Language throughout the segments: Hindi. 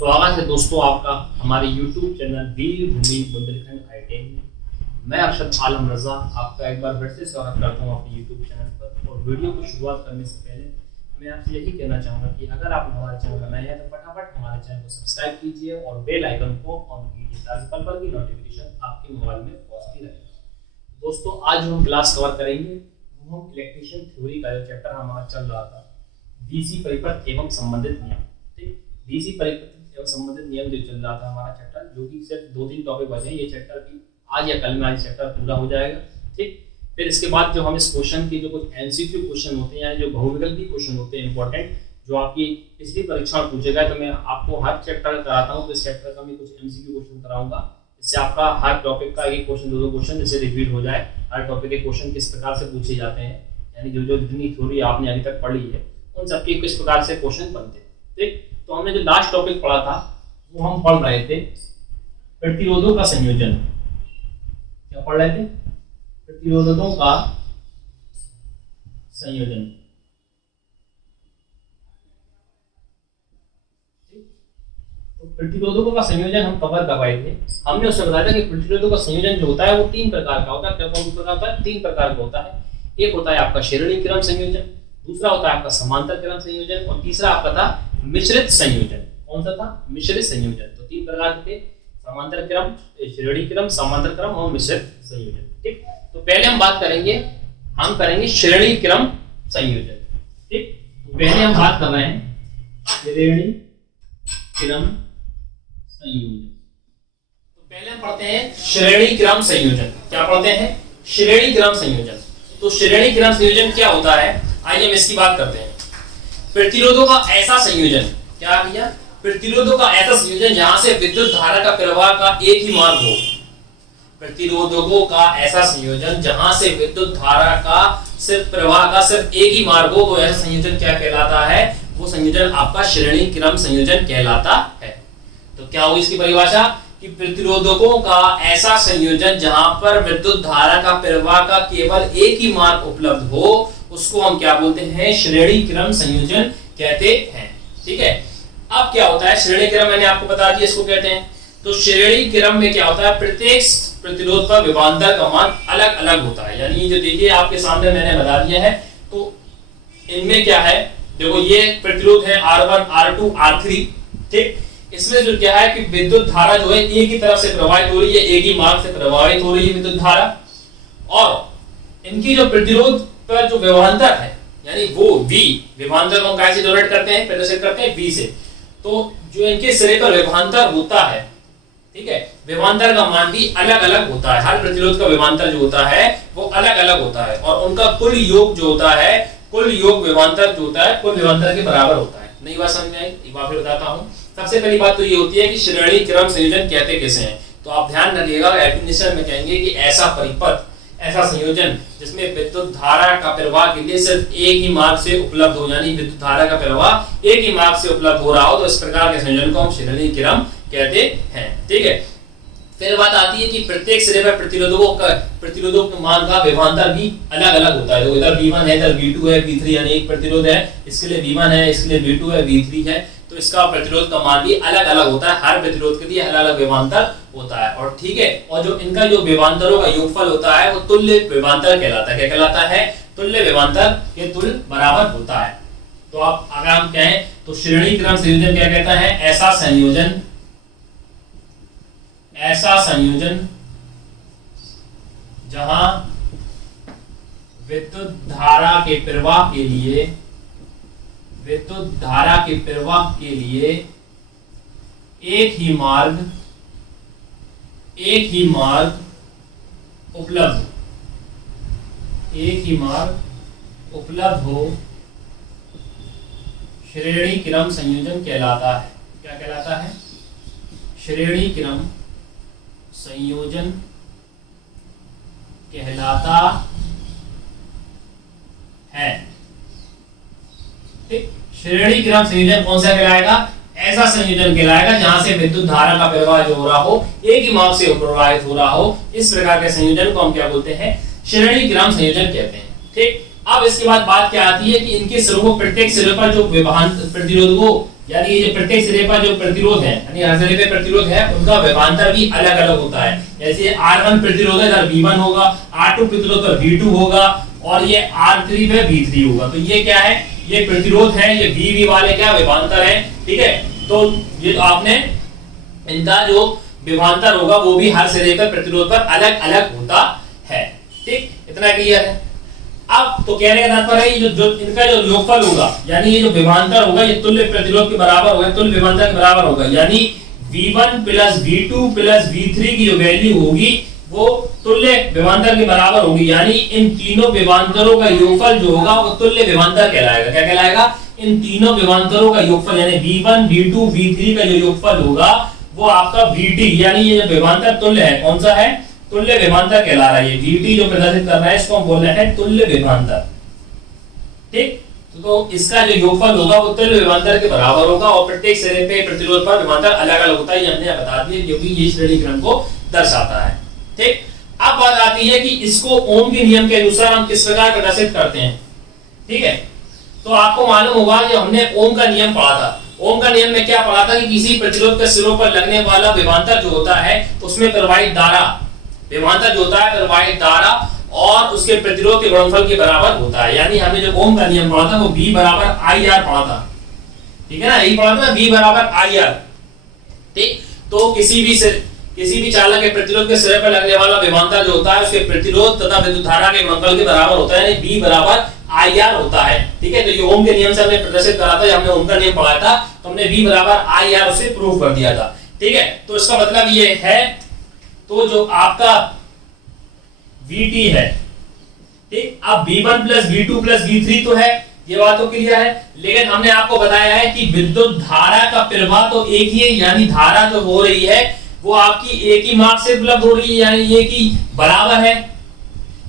स्वागत है दोस्तों आपका हमारे YouTube चैनल वीर भूमि बुंदेलखंड IIT में। मैं अरशद आलम रजा आपका एक बार फिर से स्वागत करता हूं अपने YouTube चैनल पर। और वीडियो को शुरुआत करने से पहले मैं आपसे यही कहना चाहूँगा कि अगर आप हमारे चैनल पर नए हैं तो फटाफट हमारे चैनल को सब्सक्राइब कीजिए और बेल आइकन को ऑन कीजिए ताकि पल पल की नोटिफिकेशन आपके मोबाइल में पहुँचती रहे। दोस्तों आज जो हम क्लास कवर करेंगे वो हम इलेक्ट्रिशियन थ्योरी का जो चैप्टर हमारा चल रहा था डीसी परिपथ एवं संबंधित नियम, ठीक, डीसी परिपथ एवं संबंधित नियम जो चल रहा था हमारा चैप्टर, जो कि सिर्फ 2-3 टॉपिक बचे हैं। ये चैप्टर भी आज या कल में आज चैप्टर पूरा हो जाएगा, ठीक। फिर इसके बाद जो हम इस क्वेश्चन की जो कुछ एमसीक्यू क्वेश्चन होते हैं, जो बहुविकल्पी क्वेश्चन होते हैं इंपॉर्टेंट, जो आपकी पिछली परीक्षा में पूछे गए, तो मैं आपको हर चैप्टर कराता हूँ। तो इस चैप्टर का मैं कुछ एमसीक्यू क्वेश्चन कराऊंगा, इससे आपका हर टॉपिक का एक क्वेश्चन, दो क्वेश्चन जैसे रिपीट हो जाए। हर टॉपिक के क्वेश्चन किस प्रकार से पूछे जाते हैं, यानी जो जितनी थ्योरी आपने अभी तक पढ़ी है उन सबके किस प्रकार से क्वेश्चन बनते हैं, ठीक। तो हमने जो लास्ट टॉपिक पढ़ा था वो हम पढ़ रहे थे प्रतिरोधों का संयोजन। क्या पढ़ रहे थे? प्रतिरोधकों का संयोजन। तो प्रतिरोधकों का संयोजन हम कवर करवाए थे। हमने उसमें बताया था कि प्रतिरोधों का संयोजन जो होता है वो 3 प्रकार का होता है। क्या कौन प्रकार होता है? 3 प्रकार का होता है। एक होता है आपका श्रेणी क्रम संयोजन, दूसरा होता है आपका समांतर क्रम संयोजन और तीसरा आपका था मिश्रित संयोजन। कौन सा था? मिश्रित संयोजन। तो 3 प्रकार के थे, समांतर क्रम, श्रेणी क्रम, समांतर क्रम और मिश्रित संयोजन, ठीक। तो पहले हम बात करेंगे, हम करेंगे श्रेणी क्रम संयोजन, ठीक। तो पहले हम बात कर रहे हैं श्रेणी क्रम संयोजन। तो पहले हम पढ़ते हैं श्रेणी क्रम संयोजन। क्या पढ़ते हैं? श्रेणी क्रम संयोजन। तो श्रेणी क्रम संयोजन क्या होता है, आइए हम इसकी बात करते हैं। प्रतिरोधों का ऐसा संयोजन, क्या किया? प्रतिरोधों का ऐसा संयोजन जहां से विद्युत धारा का प्रवाह का एक ही मार्ग हो। प्रतिरोधकों का ऐसा संयोजन जहां से विद्युत धारा का सिर्फ प्रवाह का सिर्फ एक ही मार्ग हो, तो ऐसा संयोजन क्या कहलाता है? वो संयोजन आपका श्रेणी क्रम संयोजन कहलाता है। तो क्या होगी इसकी परिभाषा कि प्रतिरोधकों का ऐसा संयोजन जहां पर विद्युत धारा का प्रवाह का केवल एक ही मार्ग उपलब्ध हो, उसको हम क्या बोलते हैं? श्रेणी क्रम संयोजन कहते हैं, ठीक है। अब क्या होता है श्रेणी क्रम? मैंने आपको बता दिया इसको कहते हैं। तो श्रेणी क्रम में क्या होता है? प्रत्येक प्रतिरोध पर विभवांतर का मान अलग अलग होता है। यानी जो देखिए आपके सामने मैंने बता दिया है, तो इनमें क्या है, देखो ये प्रतिरोध है R1, R2, R3, ठीक। इसमें जो क्या है कि विद्युत धारा जो है एक ही तरफ से प्रवाहित हो रही है, एक ही मार्ग से प्रवाहित हो रही है विद्युत धारा, और इनकी जो प्रतिरोध पर जो विभवांतर है, यानी वो V, विभवांतर को कैसे डिनोट करते हैं? प्रदर्शित करते हैं V से। तो जो इनके सिरे पर विभवांतर होता है, ठीक है, विभवांतर का मान भी अलग अलग होता है। हर प्रतिरोध का विभवांतर जो होता है वो अलग अलग होता है, और उनका कुल योग जो होता है, कुल योग विभवांतर जो होता है, कुल विभवांतर के बराबर होता है। नई बात समझ में आई? एक बार फिर बताता हूँ। सबसे पहली बात तो ये होती है कि श्रेणी क्रम संयोजन कहते कैसे हैं। तो आप ध्यान रखिएगा, डेफिनेशन में कहेंगे कि ऐसा परिपथ, ऐसा संयोजन जिसमें विद्युत धारा का प्रवाह के लिए सिर्फ एक ही मार्ग से उपलब्ध हो, यानी विद्युत धारा का प्रवाह एक ही मार्ग से उपलब्ध हो रहा हो, तो इस प्रकार के संयोजन को हम श्रेणी क्रम कहते हैं, ठीक है। फिर बात आती है कि प्रत्येक सिरे पर प्रतिरोधों के मान का विभवांतर भी अलग अलग होता है। तो इधर V1 है, इधर V2 है, V3, यानी एक प्रतिरोध है, इसके लिए V1 है, इसके लिए V2 है, V3 है, तो इसका प्रतिरोध का मान भी अलग अलग होता है। हर प्रतिरोध के लिए अलग अलग विभवांतर होता है, और ठीक है, और जो इनका जो विभवांतरों का योगफल होता है वो तुल्य विभवांतर कहलाता है। क्या कहलाता है? तुल्य विभवांतर के तुल्य बराबर होता है। तो आप अगर हम कहें तो श्रेणी क्रम संयोजन क्या कहता है? ऐसा संयोजन जहां विद्युत धारा के प्रवाह के लिए एक ही मार्ग उपलब्ध हो, श्रेणी क्रम संयोजन कहलाता है। क्या कहलाता है? श्रेणी क्रम संयोजन कहलाता है, ठीक। श्रेणी क्रम संयोजन कौन सा कहलाएगा? ऐसा संयोजन कहलाएगा जहां से विद्युत धारा का प्रवाह जो हो रहा हो एक ही मार्ग से प्रवाहित हो रहा हो। इस प्रकार के संयोजन को हम क्या बोलते हैं? श्रेणी क्रम संयोजन कहते हैं, ठीक। अब इसके बाद बात क्या आती है कि इनके सिरों को, प्रत्येक सिरे पर जो प्रतिरोध को यानी ये जो प्रत्येक सिरे पर जो प्रतिरोध है, यानी हर सिरे पे प्रतिरोध है, उनका विभवांतर भी अलग अलग होता है। जैसे R1 प्रतिरोध है इधर V1 होगा, R2 प्रतिरोध पर V2 होगा, और ये R3 पे V3 होगा। तो ये क्या है, ये प्रतिरोध है, ये V वाले क्या विभवांतर है, ठीक है। तो ये तो आपने इनका जो विभवांतर होगा वो भी हर सिरे पर प्रतिरोध पर अलग अलग होता है, ठीक, इतना क्लियर है। अब तो कहने का तात्पर्य है जो इनका जो योगफल होगा, यानी ये जो विभवांतर होगा ये तुल्य प्रतिरोध के बराबर होगा, तुल्य विभवांतर के बराबर होगा, यानी V1 plus V2 plus V3 की जो वैल्यू होगी वो तुल्य विभवांतर के बराबर होगी। यानी इन तीनों विभवांतरों का योगफल जो होगा वो तुल्य विभवांतर कहलाएगा। क्या कहलाएगा, इन तीनों विभवांतरों का योगफल, यानी V1 V2 V3 का जो योगफल होगा वो आपका VT, यानी ये जो विभवांतर तुल्य है, कौन सा है, तुल्य विभवांतर कहला रहा है। ये VT जो प्रदर्शित कर रहा है इसको हम बोल रहे हैं तुल्य विभवांतर, ठीक। तो इसका जो योगफल होगा वो तुल्य विभवांतर के बराबर होगा, और प्रत्येक सिरे पे प्रतिरोध पर विभवांतर अलग अलग होता है, ये हमने बता दिया, क्योंकि ये श्रेणी क्रम को दर्शाता है, ठीक। अब बात आती है कि इसको ओम के नियम के अनुसार हम किस प्रकार प्रदर्शित करते हैं, ठीक है। तो आपको मालूम होगा कि हमने ओम का नियम पढ़ा था। ओम का नियम में क्या पढ़ा था कि किसी प्रतिरोध के सिरों पर लगने वाला विभवांतर जो होता है उसमें प्रवाहित धारा, विभवांतर जो होता है प्रवाहित धारा और उसके प्रतिरोध के गुणनफल के बराबर होता है। यानी हमने जो ओम का नियम पढ़ा था वो V बराबर IR पढ़ा था, ठीक है ना, यही पढ़ा था ना, V बराबर IR, ठीक। तो किसी भी चालक के प्रतिरोध के सिरे पर लगने वाला विभवांतर जो होता है उसके प्रतिरोध तथा विद्युत धारा के गुणनफल के बराबर होता है, यानी V बराबर IR होता है, ठीक है। तो ये ओम के नियम से हमने प्रदर्शित करा था, हमने ओम का नियम पढ़ा था, तो हमने V बराबर IR उसे प्रूव कर दिया था, ठीक है। तो इसका मतलब ये है, तो जो आपका VT है, ठीक, अब V1 plus V2 plus V3 तो है, ये बात तो क्लियर है। लेकिन हमने आपको बताया है कि विद्युत धारा का प्रवाह तो एक ही है, यानी धारा जो हो रही है वो आपकी एक ही मार्ग से उपलब्ध हो रही है, यानी ये कि बराबर है,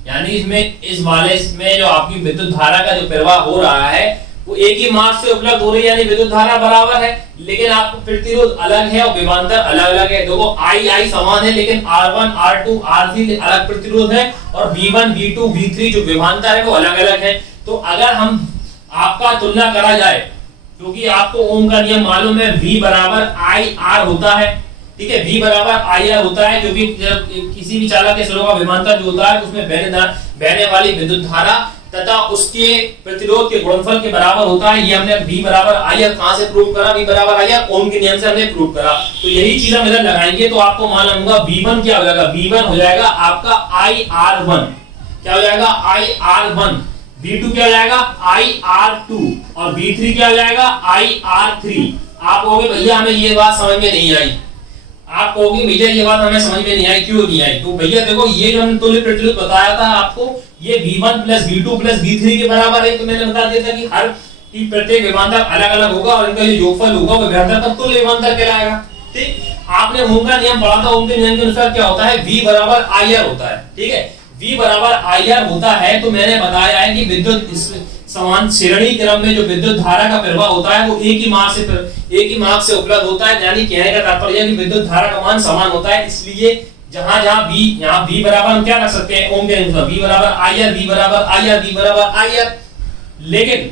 यानी इसमें इस वाले में जो आपकी विद्युत धारा का जो प्रवाह हो रहा है वो एक ही मार्ग से उपलब्ध हो रही है, यानी विद्युत धारा बराबर है। लेकिन आपको प्रतिरोध अलग है और विभवांतर अलग अलग है। देखो I समान है, लेकिन R1 R2 R3 अलग प्रतिरोध है, और V1 V2 V3 जो विभवांतर है वो अलग अलग है। तो अगर हम आपका तुलना करा जाए, क्योंकि आपको ओम का नियम मालूम है, V बराबर IR होता है, ठीक है, V बराबर IR होता है, क्योंकि किसी भी चालक के सिरों का विभवांतर जो होता है उसमें बहने वाली विद्युत धारा तथा उसके प्रतिरोध के गुणनफल के बराबर होता है। ये हमने V बराबर IR कहां से प्रूव करा, V बराबर IR ओम के नियम से हमने प्रूव करा। तो यही चीज हम इधर लगाएंगे तो आपको मालूम होगा V1 क्या हो जाएगा, V1 हो जाएगा आपका IR1, क्या हो जाएगा IR1, V2 क्या हो जाएगा IR2, और V3 क्या हो जाएगा IR3। आप कहोगे भैया हमें ये बात समझ में नहीं आई, आप कहोगे भैया ये बात हमें समझ में नहीं आई, क्यों नहीं आई? तो भैया देखो ये जो हमने तुल्य प्रतिरोध बताया था आपको, ये V1 plus V2 plus V3 के बराबर है। तो मैंने बता दिया था कि हर की प्रत्येक विभवांतर अलग अलग होगा और इनका जो योगफल होगा वो विभवांतर का तुल्य विभवांतर कहलाएगा, ठीक। आपने ओम का नियम पढ़ा था, ओम के नियम के अनुसार क्या होता है, V बराबर IR होता है, ठीक है। V बराबर IR होता है तो मैंने बताया है कि विद्युत समान श्रेणी क्रम में जो विद्युत धारा का प्रवाह होता है वो एक ही मार्ग से उपलब्ध होता है। यानी कहने का तात्पर्य है कि विद्युत धारा का मान समान होता है। इसलिए जहां यहाँ V बराबर हम क्या रख सकते हैं ओम के अनुसार, V बराबर IR, V बराबर IR, V बराबर IR। लेकिन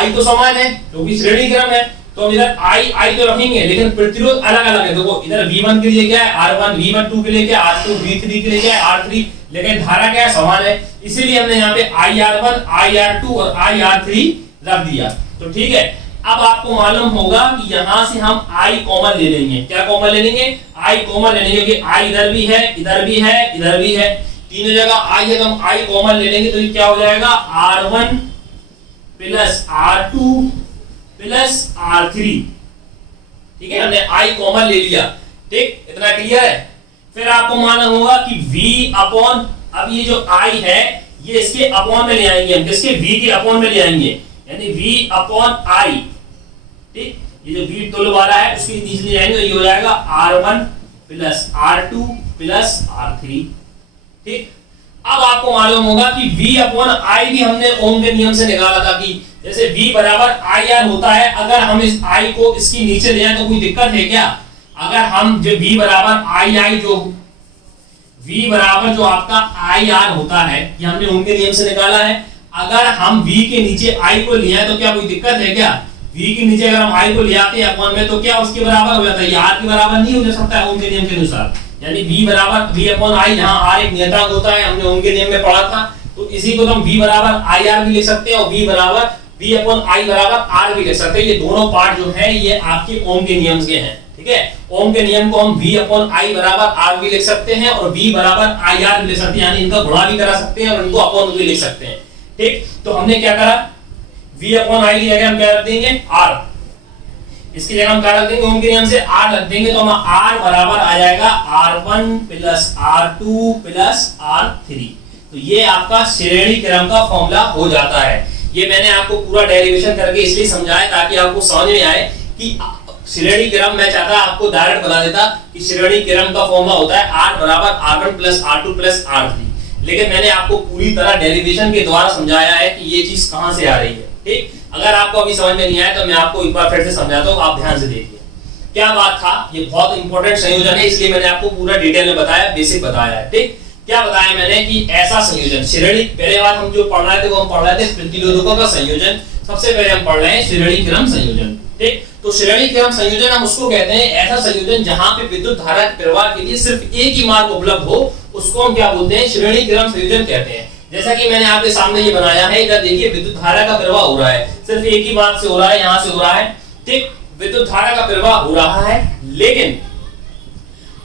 I तो समान है क्योंकि श्रेणी क्रम है, तो हम इधर I तो रखेंगे, लेकिन प्रतिरोध अलग अलग है। देखो इधर V1 के लिए क्या है R1, V1 के लिए क्या है R2, V3 के लिए क्या है R3, लेकिन धारा क्या है समान है। इसीलिए हमने यहाँ पे IR1, IR2 और IR3 रख दिया। तो ठीक है, अब आपको मालूम होगा कि यहां से हम I कॉमन ले लेंगे। क्या कॉमन ले लेंगे? I कॉमन ले लेंगे, क्योंकि I इधर भी है, इधर भी है, इधर भी है, तीनों जगह I है, तो हम I कॉमन ले लेंगे। तो ये क्या हो जाएगा R1 plus R2 plus R3। ठीक है, हमने I कॉमन ले लिया। ठीक, इतना क्लियर है। फिर आपको मालूम होगा कि V अपॉन, अब ये जो I है ये इसके अपॉन में ले आएंगे हम, किसके? V के अपॉन में ले आएंगे, यानी V अपॉन I। ठीक, ये जो V तुल्य वाला है उसके नीचे ले जाएंगे, तो ये हो जाएगा R1 plus R2 plus R3। ठीक, अब आपको मालूम होगा कि V अपॉन I भी हमने ओम के नियम से निकाला था कि जैसे V बराबर IR होता है, अगर हम इस I को इसके नीचे ले आए तो कोई दिक्कत है क्या? अगर हम जो V बराबर II, जो V बराबर जो आपका IR होता है, ये हमने ओम के नियम से निकाला है, अगर हम V के नीचे I को ले आए तो क्या कोई दिक्कत है क्या? V के नीचे अगर हम I को ले आते हैं अपॉन में तो क्या उसके बराबर हो जाता है, ये R के बराबर नहीं हो सकता है ओम के नियम के अनुसार। यानी V बराबर V अपॉन I, जहां R एक नियतांक होता है, हमने ओम के नियम में पढ़ा था, तो इसी को तो हम V बराबर IR भी लिख सकते हैं और V बराबर V अपॉन I बराबर R भी लिख सकते हैं। ये दोनों पार्ट जो है ये आपके ओम के नियम के हैं, ठीक है। ओम के नियम को हम V अपॉन I बराबर R भी लिख सकते हैं और V बराबर IR भी लिख सकते हैं, यानी इनका गुणा भी करा सकते हैं और इनको अपॉन भी लिख सकते हैं, ठीक। तो हमने क्या करा, V अपॉन I की जगह हम क्या रख देंगे R, इसकी जगह हम क्या रख देंगे, ओम के नियम से R रख देंगे, तो हम R बराबर आ जाएगा R1 plus R2 plus R3। तो ये आपका श्रेणी क्रम का फॉर्मूला हो जाता है। ये मैंने आपको पूरा डेरिवेशन करके इसलिए समझाया ताकि आपको समझ में आए कि श्रेणी क्रम, मैं चाहता आपको डायरेक्ट बता देता कि श्रेणी क्रम का फॉर्मूला होता है R बराबर R1 plus R2 plus R3, लेकिन मैंने आपको पूरी तरह डेरिवेशन के द्वारा समझाया है कि ये चीज कहां से आ रही है, ठीक। अगर आपको अभी समझ में नहीं आया तो मैं आपको एक बार फिर से समझाता हूं, आप ध्यान से देखिए क्या बात था। ये बहुत इंपॉर्टेंट संयोजन है, इसलिए मैंने आपको पूरा डिटेल में बताया, बेसिक बताया है, ठीक। क्या बताया मैंने कि ऐसा संयोजन श्रेणी, पहले बात हम जो पढ़ रहे थे वो हम पढ़ रहे थे प्रतिरोधकों का संयोजन, सबसे पहले हम पढ़ रहे हैं श्रेणी क्रम संयोजन, ठीक। तो श्रेणी क्रम संयोजन हम उसको कहते हैं ऐसा संयोजन जहां पे विद्युत धारा के प्रवाह के लिए सिर्फ एक ही मार्ग उपलब्ध हो, उसको हम क्या बोलते हैं, श्रेणी क्रम संयोजन कहते हैं। जैसा कि मैंने आपके सामने ये बनाया है, इधर देखिए विद्युत धारा का प्रवाह हो रहा है, सिर्फ एक ही मार्ग से हो रहा है, यहां से हो रहा है, ठीक। विद्युत धारा का प्रवाह हो रहा है, लेकिन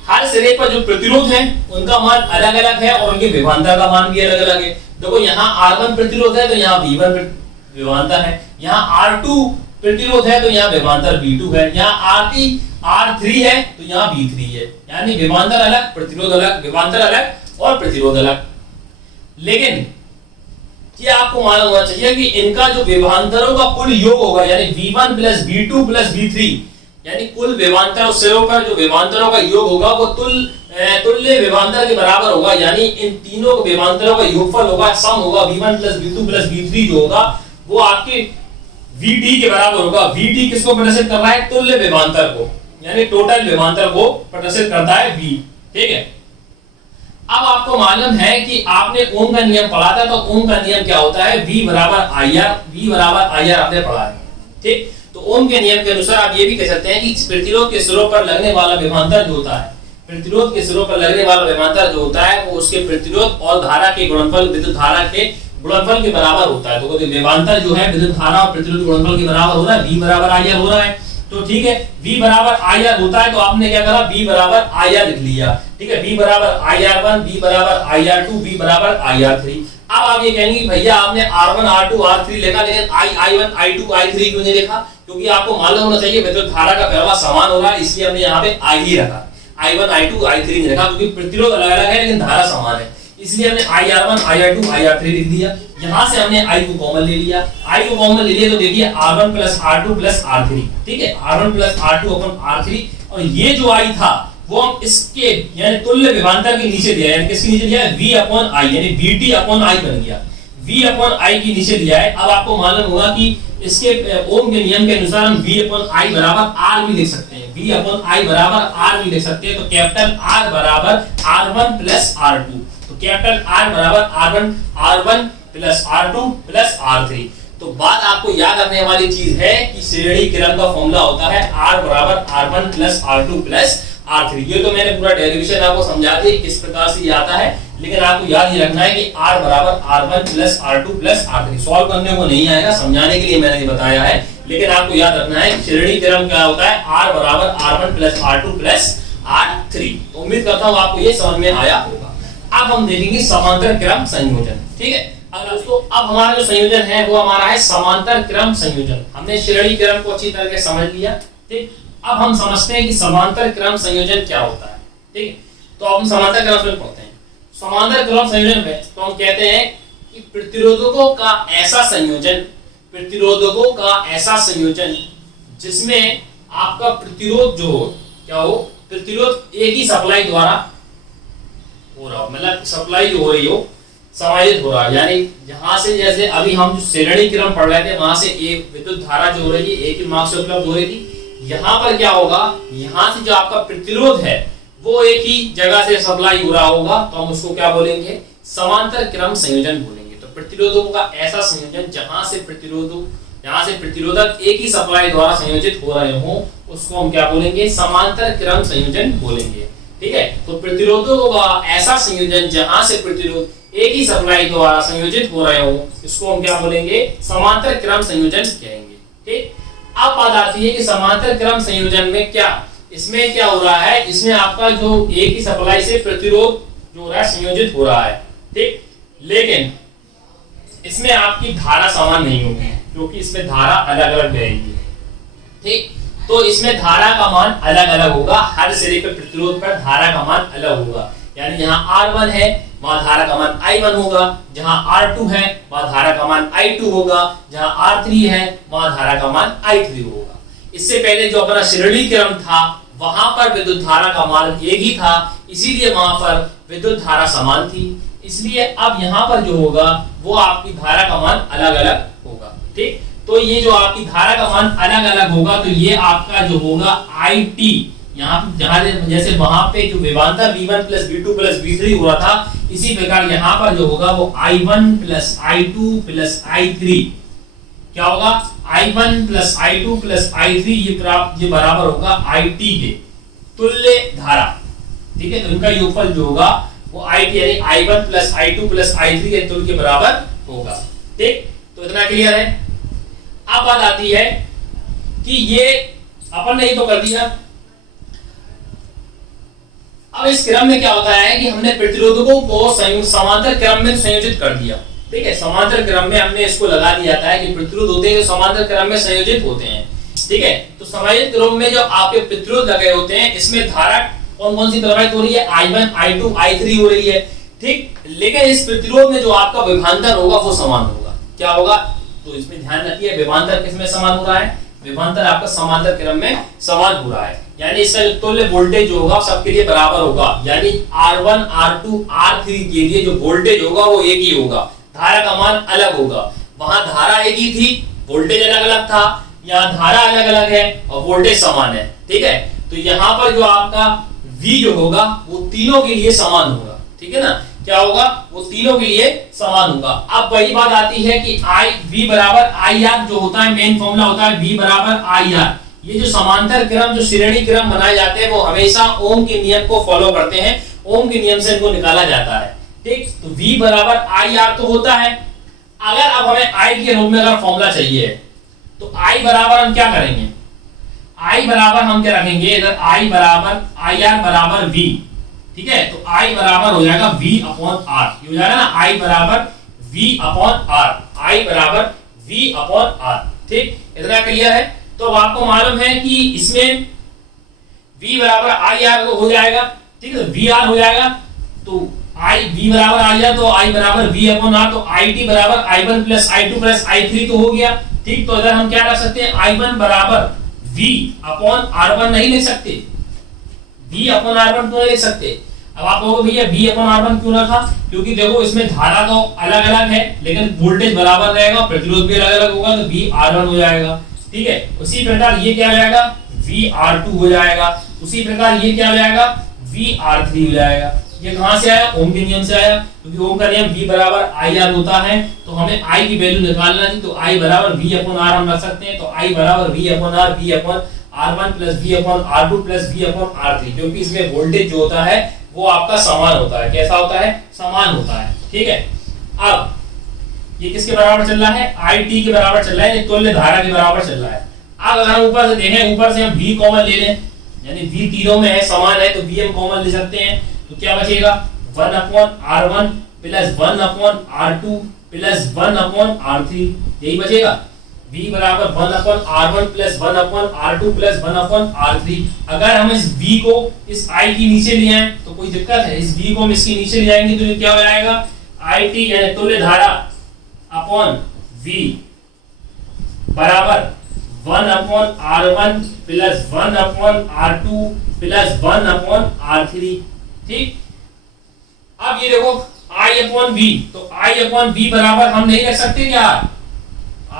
हर सिरे पर जो प्रतिरोध है उनका मान अलग अलग है और उनके विभवांतर का मान भी अलग अलग है। देखो यहाँ R1 प्रतिरोध है तो यहाँ V1 विभवांतर है, यहाँ R2 प्रतिरोध है तो यहाँ विभवांतर V2 है, यहाँ R3 है तो यहाँ V3 है, यानी विभवांतर अलग, प्रतिरोध अलग, विभवांतर अलग और प्रतिरोध अलग। लेकिन ये आपको मालूम होना चाहिए कि इनका जो विभवांतरों का कुल योग होगा, यानी V1 plus V2 plus V3, यानी कुल विभवांतर सिरों पर जो विभवांतरों का योग होगा वो तुल्य विभवांतर के बराबर होगा, यानी इन तीनों विभवांतरों का योगफल होगा, सम होगा, V1 plus V2 plus V3 जो होगा वो आपके VT के बराबर होगा। VT किसको प्रदर्शित कर रहा है, तुल्य विभवांतर को, यानी टोटल विभवांतर को प्रदर्शित करता है V, ठीक है। अब आपको मालूम है कि आपने ओम का नियम पढ़ा था, तो ओम का नियम क्या होता है, V बराबर IR आपने पढ़ा है, ठीक। तो ओम के नियम के अनुसार आप ये भी कह सकते हैं कि प्रतिरोध के सिरों पर लगने वाला विभवांतर जो होता है, प्रतिरोध के सिरों पर लगने वाला विभवांतर जो होता है वो उसके प्रतिरोध और धारा के गुणनफल, विद्युत धारा के गुणनफल के बराबर होता है। तो विभवांतर जो है विद्युत धारा और प्रतिरोध गुणनफल के बराबर हो रहा है, V बराबर IR हो रहा है, तो ठीक है। V बराबर IR होता है तो आपने क्या करा, V बराबर IR लिख लिया, ठीक है। V बराबर IR1, V बराबर IR2, V बराबर IR3। अब आप ये कहेंगे भैया आपने R1 R2 R3 लिखा, लेकिन I1 I2 I3 क्यों नहीं लिखा, क्योंकि आपको मालूम होना चाहिए विद्युत धारा का प्रवाह समान हो रहा है, इसलिए हमने यहाँ पे I ही रखा, I1 I2 I3 नहीं रखा, क्योंकि प्रतिरोध अलग अलग है लेकिन धारा समान है, इसलिए हमने IR1 IR2 IR3 लिख दिया। यहाँ से हमने I को कॉमन ले लिया, I को कॉमन ले लिया तो देखिए R1 plus R2 plus R3, ठीक है, R1 प्लस R2 अपन R3, और ये जो I था वो हम इसके यानी तुल्य विभवांतर के नीचे दिया है, यानी किसके नीचे दिया है, V अपॉन I, यानी VT अपॉन I बन गया, V अपॉन I के नीचे दिया है। अब आपको मालूम होगा कि इसके ओम के नियम के अनुसार हम V अपॉन I बराबर R भी लिख सकते हैं, V अपॉन I बराबर R भी लिख सकते हैं, तो कैपिटल R बराबर R1 प्लस R2, तो कैपिटल R बराबर R1 plus R2 plus R3। तो बात आपको याद रखने वाली चीज है कि श्रेणी क्रम का फॉर्मूला होता है R बराबर R1 plus R2 plus R3। ये तो मैंने पूरा डेरिवेशन आपको समझा दी किस प्रकार से ये आता है, लेकिन आपको याद ही रखना है कि R बराबर R1 plus R2 plus R3। Solve करने को नहीं आएगा, समझाने के लिए मैंने ये बताया है, लेकिन आपको याद रखना है श्रेणी क्रम क्या होता है, R बराबर R1 plus R2 plus R3। उम्मीद करता हूँ आपको ये समझ में आया होगा। अब हम देखेंगे समांतर क्रम संयोजन, ठीक है। अब दोस्तों अब हमारा जो संयोजन है वो हमारा है समांतर क्रम संयोजन। हमने श्रेणी क्रम को अच्छी तरह से समझ लिया, ठीक। अब हम समझते हैं कि समांतर क्रम संयोजन क्या होता है, ठीक है। तो अब हम समांतर क्रम संयोजन पढ़ते हैं। समांतर क्रम संयोजन में तो हम कहते हैं कि प्रतिरोधकों का ऐसा संयोजन, प्रतिरोधकों का ऐसा संयोजन जिसमें आपका प्रतिरोध जो हो क्या हो, प्रतिरोध एक ही सप्लाई द्वारा हो रहा हो, मतलब सप्लाई जो हो रही हो समायोजित हो रहा है, यानी जहां से जैसे अभी हम जो श्रेणी क्रम पढ़ रहे थे वहां से एक विद्युत धारा जो हो रही है एक ही मार्ग से उपलब्ध हो रही थी, यहाँ पर क्या होगा, यहाँ से जो आपका प्रतिरोध है वो एक ही जगह से सप्लाई हो रहा होगा, तो हम उसको क्या बोलेंगे, समांतर क्रम संयोजन बोलेंगे। तो प्रतिरोधों का ऐसा संयोजन जहां से प्रतिरोधों जहां से प्रतिरोधक एक ही सप्लाई द्वारा संयोजित हो रहे हो उसको हम क्या बोलेंगे, समांतर क्रम संयोजन बोलेंगे। ठीक है, तो प्रतिरोधकों का ऐसा संयोजन जहां से प्रतिरोध एक ही सप्लाई द्वारा संयोजित हो रहे हो इसको हम क्या बोलेंगे, समांतर क्रम संयोजन कहेंगे। ठीक, अब बात आती है कि समांतर क्रम संयोजन में क्या, इसमें क्या हो रहा है, इसमें आपका जो एक ही सप्लाई से प्रतिरोध जो हो रहा है संयोजित हो रहा है। ठीक, लेकिन इसमें आपकी धारा समान नहीं होगी क्योंकि इसमें धारा अलग अलग बहेगी। ठीक, तो इसमें धारा का मान अलग अलग होगा, हर सिरे के प्रतिरोध पर धारा का मान अलग होगा। यानी जहां R1 है वहां धारा का मान I1 होगा, जहां R2 है वहां धारा का मान I2 होगा, जहां R3 है वहां धारा का मान I3 होगा। इससे पहले जो अपना श्रेणी क्रम था वहां पर विद्युत धारा का मान एक ही था, इसीलिए वहां पर विद्युत धारा समान थी। इसलिए अब यहाँ पर जो होगा वो आपकी धारा का मान अलग अलग होगा। ठीक, तो ये जो आपकी धारा का मान अलग अलग होगा तो ये आपका जो होगा IT, यहाँ जहां जैसे वहां पे जो विभवांतर V1 plus V2 plus V3 हुआ था, इसी प्रकार यहाँ पर जो होगा वो I1 plus I2 plus I3 क्या होगा, I1 plus I2 plus I3 ये बराबर होगा IT के तुल्य धारा। ठीक है, तो इनका योगफल जो होगा वो IT यानी I1 plus I2 plus I3 के तुल्य के बराबर होगा। ठीक, तो इतना क्लियर है। अब बात आती है कि ये अपन ने तो कर दिया, अब इस क्रम में क्या होता है कि हमने प्रतिरोधकों को समांतर क्रम में संयोजित कर दिया। ठीक है, समांतर क्रम में हमने इसको लगा दिया था कि प्रतिरोध होते हैं जो समांतर क्रम में संयोजित होते हैं। ठीक है, तो समायोजित क्रम में जो आपके प्रतिरोध लगे होते हैं इसमें धारा कौन कौन सी प्रवाहित हो रही है, I1 I2 I3 हो रही है। ठीक, लेकिन इस प्रतिरोध में जो आपका विभवांतर होगा वो समान होगा। क्या होगा, तो इसमें ध्यान रखिए विभवांतर किसमें समान हो रहा है, विभवांतर आपका समांतर क्रम में समान हो रहा है। यानी इसका जो तुल्य वोल्टेज जो होगा सबके लिए बराबर होगा। यानी R1 R2 R3 के लिए जो वोल्टेज होगा वो एक ही होगा, धारा का मान अलग होगा। वहां धारा एक ही थी, वोल्टेज अलग अलग था, यहाँ धारा अलग अलग है और वोल्टेज समान है। ठीक है, तो यहाँ पर जो आपका V जो होगा वो तीनों के लिए समान होगा। ठीक है ना, क्या होगा, वो तीनों के लिए समान होगा। अब वही बात आती है कि V बराबर IR जो होता है, मेन फॉर्मूला होता है V बराबर IR। ये जो समांतर क्रम जो श्रेणी क्रम बनाए जाते हैं वो हमेशा ओम के नियम को फॉलो करते हैं, ओम के नियम से इनको निकाला जाता है। ठीक, तो V बराबर IR तो होता है। अगर अब हमें I के रूप में अगर फॉर्मूला चाहिए तो I बराबर हम क्या करेंगे, I बराबर हम क्या रखेंगे, इधर I बराबर IR बराबर V। ठीक है, तो I बराबर हो जाएगा V अपॉन R, ये हो जाएगा ना I बराबर V अपॉन R, I बराबर V अपॉन R। ठीक, इतना क्लियर है। तो अब आपको मालूम है कि इसमें V बराबर IR हो जाएगा। ठीक है, VR हो जाएगा, तो V बराबर IR तो I बराबर V अपॉन R, तो IT बराबर I1 plus I2 plus I3 तो हो गया। ठीक, तो इधर हम क्या रख सकते हैं, I1 बराबर V अपॉन R1 नहीं लिख सकते, V अपॉन R1 क्यों नहीं लिख सकते। अब आप कहोगे भैया V अपॉन R1 क्यों रखा, क्योंकि देखो इसमें धारा तो अलग अलग है लेकिन वोल्टेज बराबर रहेगा, प्रतिरोध भी अलग अलग होगा, तो V R1 हो जाएगा। ठीक है, उसी प्रकार ये क्या हो जाएगा, V R2 हो जाएगा। उसी प्रकार ये क्या हो जाएगा, V R3 हो जाएगा। ये कहां से आया, ओम के नियम से आया, क्योंकि ओम का नियम V बराबर IR होता है। तो हमें I की वैल्यू निकालना थी, तो I बराबर V अपॉन R हम रख सकते हैं। तो I बराबर V upon R, V upon R1 plus V upon R2 plus V upon R3, क्योंकि इसमें वोल्टेज जो होता है वो आपका समान होता है। कैसा होता है, समान होता है। ठीक है, अब ये किसके बराबर चल रहा है, IT के बराबर चल रहा है, तुल्य धारा के बराबर चल रहा है। अब अगर हम ऊपर से देखें, ऊपर से हम V कॉमन ले लें, यानी V तीनों में है, समान है, तो V हम कॉमन ले सकते हैं। तो क्या बचेगा, 1 upon R1 plus 1 upon R2 plus 1 upon R3, यही बचेगा। V बराबर 1 upon R1 plus 1 upon R2 plus 1 upon R3। अगर हम इस V को इस I के नीचे ले आए तो कोई दिक्कत है, इस V को हम इसके नीचे ले जाएंगे तो ये क्या हो जाएगा, IT यानी तुल्य धारा अपॉन V बराबर 1 upon R1 plus 1 upon R2 plus 1 upon R3। ठीक, अब ये देखो I अपॉन V, तो I अपॉन V बराबर हम नहीं रख सकते क्या,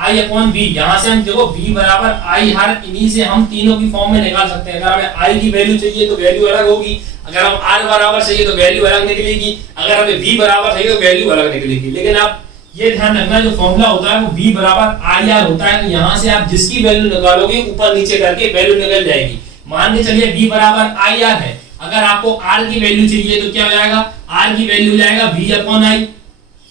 I अपॉन V, यहां से हम देखो V बराबर I हर इन्हीं से हम तीनों की फॉर्म में निकाल सकते हैं। अगर हमें I की वैल्यू चाहिए तो वैल्यू अलग होगी, अगर हम R बराबर चाहिए तो वैल्यू अलग निकलेगी, अगर हमें V बराबर चाहिए तो वैल्यू अलग निकलेगी। लेकिन आप ये ध्यान रखना जो फॉर्मूला होता है वो V बराबर आई आर होता है। तो यहाँ से आप जिसकी वैल्यू निकालोगे ऊपर नीचे करके वैल्यू निकल जाएगी। मान के चलिए V बराबर आई आर है, अगर आपको R की वैल्यू चाहिए तो क्या हो जाएगा, R की वैल्यू हो जाएगा V अपॉन आई।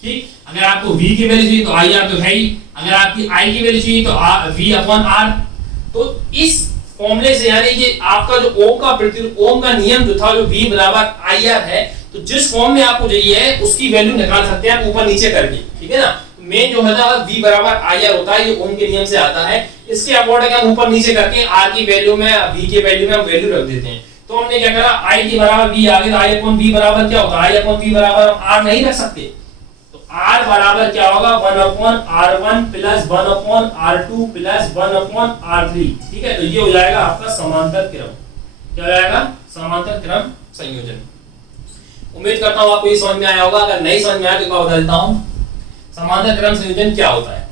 ठीक, अगर आपको V की वैल्यू चाहिए तो आई आर तो है ही, अगर आपकी I की वैल्यू चाहिए तो V अपॉन R। तो इस फॉर्मूले से यानी कि आपका जो ओम का प्रतिरोध, ओम का नियम जो था जो V बराबर आई आर है, तो जिस फॉर्म में आपको चाहिए है उसकी वैल्यू निकाल सकते हैं ऊपर नीचे करके। ठीक है ना, मेन जो है ना V बराबर आई आर होता है, ये ओम के नियम से आता है। इसके अकॉर्डिंग हम ऊपर नीचे करके R की वैल्यू में V की वैल्यू में हम वैल्यू रख देते हैं। तो हमने क्या करा, I के बराबर V आ गया, तो I अपॉन V बराबर क्या होता है, I अपॉन V बराबर R नहीं रख सकते, तो R बराबर क्या होगा 1 upon R1 plus 1 upon R2 plus 1 upon R3। ठीक है, तो ये हो जाएगा आपका समांतर क्रम। क्या हो जाएगा, समांतर क्रम संयोजन। उम्मीद करता हूं आपको ये समझ में आया होगा। अगर नहीं समझ में आया तो बता देता हूं समांतर क्रम संयोजन क्या होता है।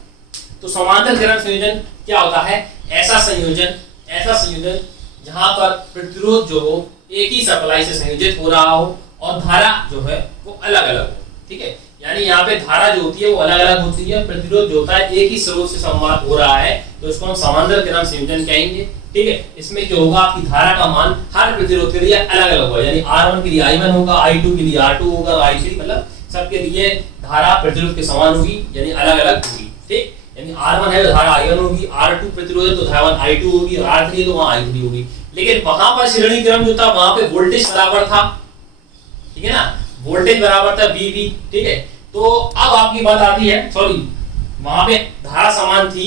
तो समांतर क्रम संयोजन क्या होता है, ऐसा संयोजन जहां पर प्रतिरोध जो हो एक ही सप्लाई से संयोजित हो रहा हो और धारा जो है वो अलग अलग हो। ठीक है, यानी यहाँ पे धारा जो होती है वो अलग अलग होती है, प्रतिरोध जो होता है एक ही स्रोत से संवाद हो रहा है, तो इसको हम समांतर क्रम संयोजन कहेंगे। ठीक है, इसमें जो होगा आपकी धारा का मान हर प्रतिरोध के लिए अलग अलग होगा, यानी R1 के लिए I1 होगा, I2 के लिए R2 होगा, I3 मतलब सबके लिए धारा प्रतिरोध के समान होगी, यानी अलग अलग होगी। ठीक, यानी R1 है तो धारा I1 होगी, R2 प्रतिरोध है तो धारा I2 होगी, R3 है तो वहां I3 होगी। लेकिन वहां पर श्रेणी क्रम जो था वहां पे वोल्टेज बराबर था। ठीक है ना, वोल्टेज बराबर था VV। ठीक है, तो अब आपकी बात आती है, सॉरी वहां पे धारा समान थी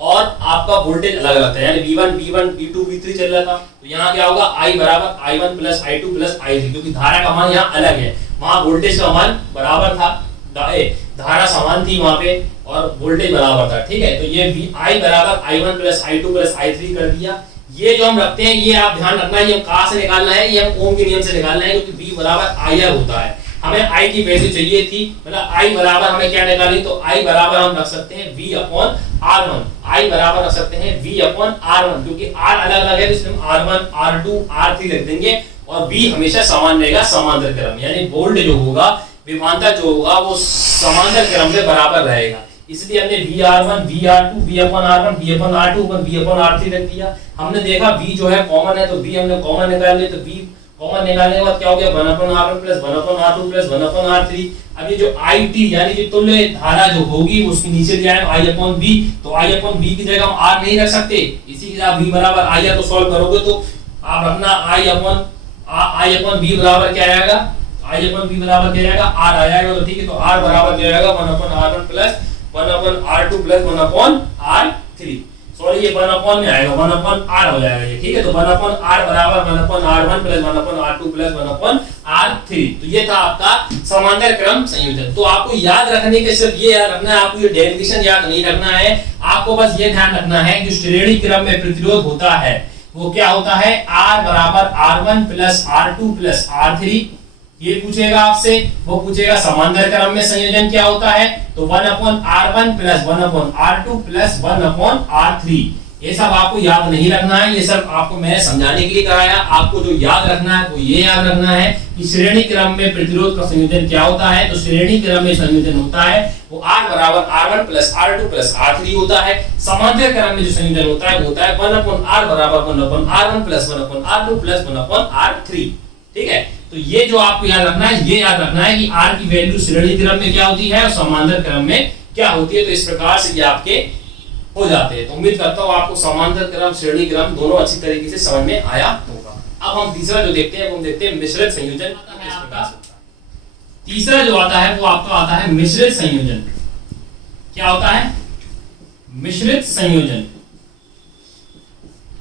और आपका वोल्टेज अलग अलग था, यानी V1 V2 V3 चल रहा था। तो यहाँ क्या होगा, I बराबर I1 plus I2 plus I3, क्योंकि धारा का मान यहाँ अलग है, वहां वोल्टेज का मान बराबर था, धारा समान थी वहां पे और वोल्टेज बराबर था। ठीक है, तो ये I बराबर I1 plus I2 plus I3 कर दिया। ये जो हम रखते हैं ये आप ध्यान रखना है, ये हम कहां से निकालना है, ये हम ओम के नियम से निकालना है, क्योंकि V बराबर आई आर होता है। हमें I की वैल्यू चाहिए थी, मतलब I बराबर हमें क्या निकाली, तो I बराबर हम रख सकते हैं V अपॉन R1। I बराबर रख सकते हैं V अपॉन R1, क्योंकि R अलग अलग है तो इसलिए हम R1 R2 R3 रख देंगे और V हमेशा समान रहेगा समांतर क्रम, यानी वोल्ट जो होगा, विभवांतर जो होगा वो समांतर क्रम में बराबर रहेगा। इसलिए हमने VR1 VR2 V upon R1 V upon R2 V upon R3 रख दिया। हमने देखा V जो है कॉमन है तो V हमने कॉमन निकाल लिया, तो V कॉमन निकालने के बाद क्या हो गया 1 upon R1 plus 1 upon R2 plus 1 upon R3। अब ये जो IT यानी कि तुल्य धारा जो होगी उसके नीचे दिया है I अपॉन V, तो I अपॉन V की जगह हम R नहीं रख सकते, इसी के साथ V बराबर I है तो सॉल्व करोगे तो आप रखना I अपॉन V बराबर क्या आएगा, I अपॉन V बराबर क्या आएगा, R आ जाएगा। तो ठीक है, तो R बराबर क्या आएगा 1 upon R1 plus 1 upon R2 plus 1 upon R3। Sorry ये 1 अपॉन में आएगा, 1 अपॉन R हो जाएगा ये। ठीक है, तो 1 अपॉन R बराबर 1 upon R1 plus 1 upon R2 plus 1 upon R3। तो ये था आपका समांतर क्रम संयोजन। तो आपको याद रखने के सिर्फ ये याद रखना है, आपको ये डेरिवेशन याद नहीं रखना है, आपको बस ये ध्यान रखना है कि श्रेणी क्रम में प्रतिरोध होता है वो क्या होता है, R बराबर R1 plus R2 plus R3। ये पूछेगा आपसे, वो पूछेगा समांतर क्रम में संयोजन क्या होता है, तो 1 upon R1 plus 1 upon R2 plus 1 upon R3। ये सब आपको याद नहीं रखना है, ये सब आपको मैंने समझाने के लिए कराया। आपको जो याद रखना है वो ये याद रखना है कि श्रेणी क्रम में प्रतिरोध का संयोजन क्या होता है। तो श्रेणी क्रम में संयोजन होता है वो R बराबर R1 plus R2 plus R3 होता है। समांतर क्रम में जो संयोजन होता है वो होता है 1 अपॉन R बराबर 1 upon R1 plus 1 upon R2 plus 1 upon R3। ठीक है, तो ये जो आपको याद रखना है, ये याद रखना है कि R की वैल्यू श्रेणी क्रम में क्या होती है और समांतर क्रम में क्या होती है। तो इस प्रकार से ये आपके हो जाते हैं। तो उम्मीद करता हूँ आपको समांतर क्रम श्रेणी क्रम दोनों अच्छी तरीके से समझ में आया होगा। अब हम तीसरा जो देखते हैं वो देखते हैं मिश्रित संयोजन। तीसरा जो आता है वो आपका आता है मिश्रित संयोजन। क्या होता है, मिश्रित संयोजन।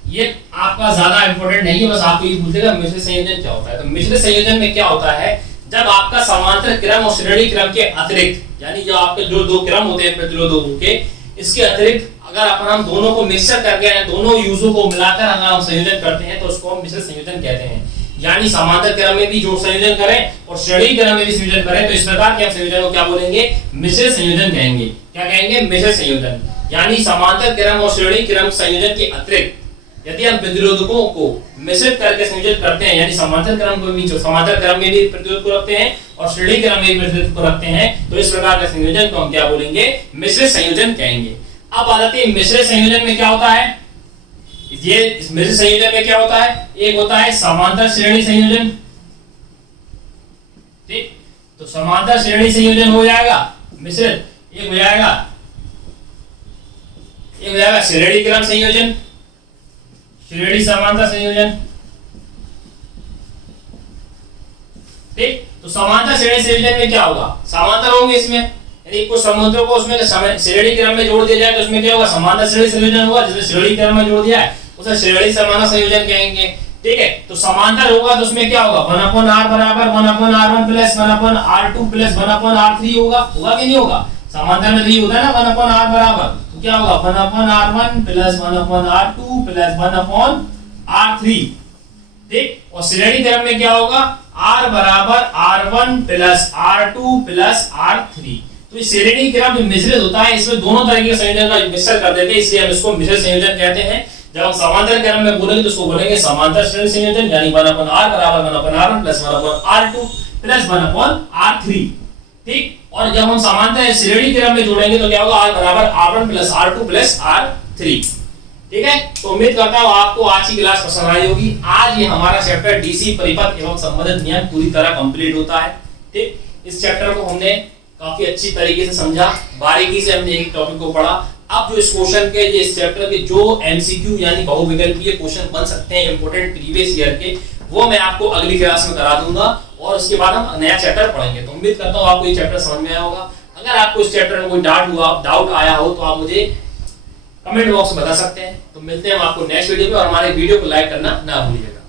ये आपका ज्यादा इंपॉर्टेंट नहीं है, बस आपको ये पूछेगा मिश्रित संयोजन क्या होता है। तो मिश्रित संयोजन में क्या होता है, जब आपका समांतर क्रम और श्रेणी क्रम के अतिरिक्त, यानी जो आपके जो दो क्रम होते हैं प्रतिरोधों के, इसके अतिरिक्त अगर अपन हम दोनों को मिक्सचर करके दोनों यूजों को मिलाकर अगर हम संयोजन करते हैं तो उसको हम मिश्रित संयोजन कहते हैं। यानी समांतर क्रम में भी जो संयोजन करें और श्रेणी क्रम में भी संयोजन करें, तो इस प्रकार के हम संयोजन को क्या बोलेंगे, मिश्रित संयोजन कहेंगे। क्या कहेंगे, मिश्रित संयोजन। यानी समांतर क्रम और श्रेणी क्रम संयोजन के अतिरिक्त यदि हम प्रतिरोधकों को मिश्रित करके संयोजित करते हैं, यानी समांतर क्रम में भी प्रतिरोध को रखते हैं और श्रेणी क्रम में भी प्रतिरोध को रखते हैं, तो इस प्रकार का संयोजन को हम क्या बोलेंगे? मिश्रित संयोजन कहेंगे। अब आ जाते हैं मिश्रित संयोजन में क्या होता है। ये इस मिश्रित संयोजन में क्या होता है? एक होता है समांतर श्रेणी संयोजन, ठीक। तो समांतर श्रेणी संयोजन हो जाएगा मिश्रित। एक हो जाएगा श्रेणी क्रम संयोजन, श्रेणी समांतर संयोजन, ठीक। तो समांतर श्रेणी संयोजन में क्या होगा? समांतर होंगे इसमें, यानी कुछ समुद्रों को उसमें श्रेणी क्रम में जोड़ दिया जाए तो उसमें क्या होगा? समांतर श्रेणी संयोजन होगा। जिसमें श्रेणी क्रम में जोड़ दिया है उसे श्रेणी समांतर संयोजन कहेंगे, ठीक है। तो समांतर होगा तो उसमें क्या होगा? 1/r बराबर 1/r1 plus 1/r2 plus 1/r3 होगा कि नहीं होगा? समांतर में ये होता है ना 1/r बराबर, तो क्या होगा? 1/r1 plus 1/r2 plus 1/r3, ठीक। और श्रेणी क्रम में क्या होगा? r बराबर r1 plus r2 plus r3। तो ये श्रेणी क्रम जो मिश्रित होता है इसमें दोनों तरह के संयोजन का मिश्रण कर देते हैं, इसलिए हम इसको मिश्रित संयोजन कहते हैं। जब हम समांतर क्रम में बोलेंगे तो उसको बोलेंगे समांतर श्रेणी संयोजन, यानी 1/r बराबर 1/r1 plus 1/r2 plus 1/r3, ठीक। और जब हम समांतर श्रेणी क्रम में जोड़ेंगे तो क्या होगा? r बराबर r1 plus r2 plus r3, ठीक है। तो उम्मीद करता हूं आपको आज की क्लास पसंद आई होगी। आज ये हमारा चैप्टर डीसी परिपथ एवं संबंधित नियम पूरी तरह कंप्लीट होता है, ठीक। इस चैप्टर को हमने काफी अच्छी तरीके से समझा, बारीकी से हमने एक टॉपिक को पढ़ा। अब जो इस क्वेश्चन के इस चैप्टर के जो एमसीक्यू यानी बहुविकल्पीय क्वेश्चन बन सकते हैं इंपोर्टेंट प्रीवियस ईयर के, वो मैं आपको अगली क्लास में करा दूंगा और उसके बाद हम नया चैप्टर पढ़ेंगे। तो उम्मीद करता हूं आपको ये चैप्टर समझ में आया होगा। अगर आपको इस चैप्टर में कोई डाउट आया हो तो आप मुझे कमेंट बॉक्स में बता सकते हैं। तो मिलते हैं हम आपको नेक्स्ट वीडियो में, और हमारे वीडियो को लाइक करना ना भूलिएगा।